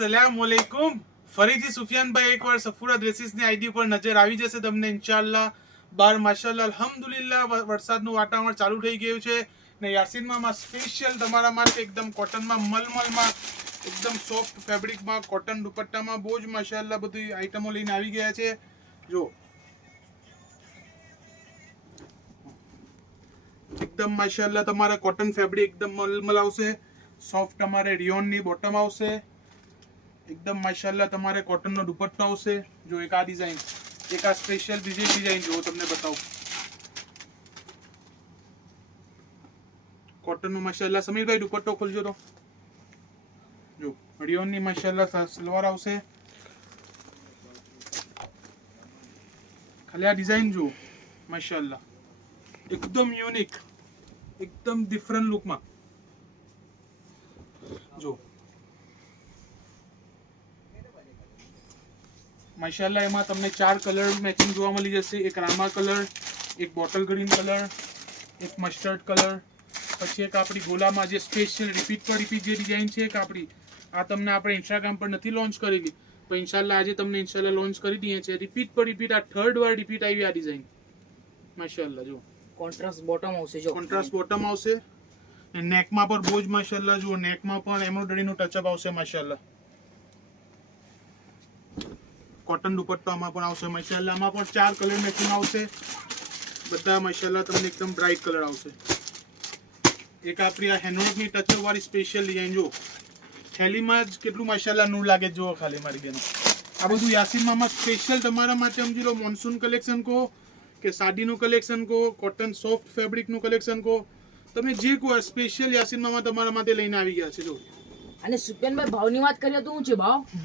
સલામુઅલૈકુમ ફરીથી સુફિયાનભાઈ એકવાર સફુરા ડ્રેસીસની આઈડી પર નજર આવી જશે તમને ઇન્શાઅલ્લાહ. બાર માશાઅલ્લાહ અલ્હમ્દુલિલ્લાહ વરસાદનું વાતાવરણ ચાલુ થઈ ગયું છે ને યાસીનમાં સ્પેશિયલ તમારા માટે એકદમ કોટનમાં મલમલમાં એકદમ સોફ્ટ ફેબ્રિકમાં કોટન દુપટ્ટામાં બહુ જ માશાઅલ્લાહ બધી આઈટમો લઈને આવી ગયા છે. જો એકદમ માશાઅલ્લાહ તમારા કોટન ફેબ્રિક એકદમ મલમલ આવશે. સોફ્ટ તમારે રિયોનની બોટમ આવશે. एकदम माशाल्लाह તમારે કોટનનો દુપટ્ટો આવશે. જો એક આ ડિઝાઇન, એક આ સ્પેશિયલ ડિઝાઇન જો તમને બતાવું. કોટનનો માશાલ્લાહ સમીરભાઈ દુપટ્ટો ખોલજો તો. જો રિયોનની માશાલ્લાહ સલવાર આવશે. ખાલી આ ડિઝાઇન જો માશાલ્લાહ એકદમ યુનિક, એકદમ ડિફરન્ટ લુકમાં. જો માશાલ્લાહ એમાં તમને 4 કલર મેચિંગ જોવા મળી જશે. એક રામા કલર, એક બોટલ ગ્રીન કલર, એક મસ્ટર્ડ કલર, પછી એક આપણી ગોલામાં જે સ્પેશિયલ રિપીટ પર રિપીટ જે ડિઝાઇન છે એક આપણી, આ તમને આપણે ઇન્સ્ટાગ્રામ પર નથી લોન્ચ કરેલી પણ ઇન્શાલ્લાહ આજે તમને ઇન્શાલ્લાહ લોન્ચ કરી દઈએ છે. રિપીટ પર રિપીટ આ થર્ડ વાર રિપીટ આવી આ ડિઝાઇન માશાલ્લાહ. જો કોન્ટ્રાસ્ટ બોટમ આવશે. જો કોન્ટ્રાસ્ટ બોટમ આવશે. નેકમાં પણ બહુ જ માશાલ્લાહ જો નેકમાં પણ એમ્બ્રોઇડરીનું ટચઅપ આવશે માશાલ્લાહ. કોટન દુપટ્ટો આમાં પણ આવશે માશાલ્લાહ. આમાં પણ 4 કલર મેચિંગ આવશે. બધા માશાલ્લાહ તમને એકદમ બ્રાઇટ કલર આવશે. એક આપણી આ હેન્ડવર્કની ટચઅપ વાળી સ્પેશિયલ ડિઝાઇન જો થેલીમાં જ કેટલું માશાલ્લાહ નૂર લાગે જો ખાલી મારી બેનો. આ બધું યાસીન મામા સ્પેશિયલ તમારા માટે સમજી લો. મોન્સૂન કલેક્શન કહો કે સાડીનું કલેક્શન કહો, કોટન સોફ્ટ ફેબ્રિકનું કલેક્શન કહો, તમે જે કહો સ્પેશિયલ યાસીન મામા તમારા માટે લઈને આવી ગયા છે. જો અને સુપેનભાઈ ભાવની વાત કરીએ તો શું છે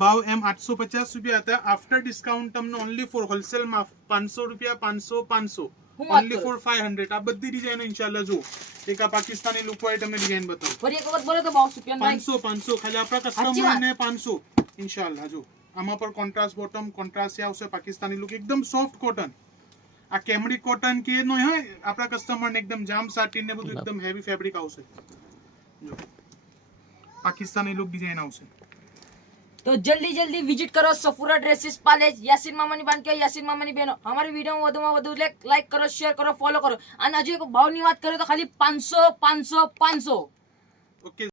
ભાવ એમ 850 રૂપિયા હતા. આફ્ટર ડિસ્કાઉન્ટ તમને ઓનલી ફોર હોલસેલમાં 500 રૂપિયા, 500 ઓનલી ફોર 500. આ બધી ડિઝાઇનો ઇન્શાલ્લાહ જો એક આ પાકિસ્તાની લુક વાળી તમને ડિઝાઇન બતાવું. ફરી એક વખત બોલો તો ભાવ સુપેનભાઈ 500 ખાલી આપણા કસ્ટમરને 500 ઇન્શાલ્લાહ. જો આમાં પર કોન્ટ્રાસ્ટ બોટમ, કોન્ટ્રાસ્ટ આવશે પાકિસ્તાની લુક, એકદમ સોફ્ટ કોટન. આ કેમરી કોટન કે નો હોય આપણા કસ્ટમરને એકદમ જામ સાટીન ને બધું એકદમ હેવી ફેબ્રિક આવશે. જો પાકિસ્તાની લુક ડિઝાઇન આવશે. તો જલ્દી વિઝિટ કરો સફુરા ડ્રેસીસ પાલેજ. યાસીન મામાની બાન કે યાસીન મામાની બહેનો અમારી વિડીયો વધુમાં વધુ લાઈક કરો, શેર કરો, ફોલો કરો. અને હજુ એક ભાવની વાત કરીએ તો ખાલી 500. ઓકે.